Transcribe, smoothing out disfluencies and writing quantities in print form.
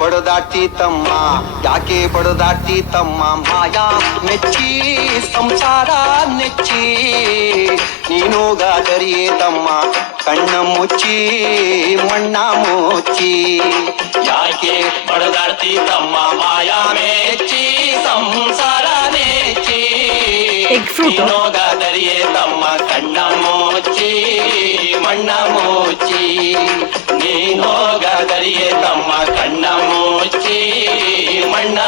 ಬಡದಾಟಿ ತಮ್ಮ ಯಾಕೆ ಬಡದಾಟಿ ತಮ್ಮ ಮಾಯಾ ಮೆಚ್ಚಿ ಸಂಸಾರ ನೆಚ್ಚಿ ನೀನೋಗಾದರಿಯೇ ತಮ್ಮ ಕಣ್ಣ ಮುಚ್ಚಿ ಮಣ್ಣ ಮುಚ್ಚಿ ಯಾಕೆ ಬಡದಾಡ್ತಿ ತಮ್ಮ ಮಾಯಾ ಮೆಚ್ಚಿ ಸಂಸಾರ ನೆಚ್ಚಿ ನೀನೋಗಾದರಿಯೇ ತಮ್ಮ ಕಣ್ಣ ಮುಚ್ಚಿ ಮಣ್ಣ ಮುಚ್ಚಿ ನೀನೋಗಾದರಿಯೇ ತಮ್ಮ ಕಣ್ಣ ಮುಚ್ಚಿ ಮಣ್ಣ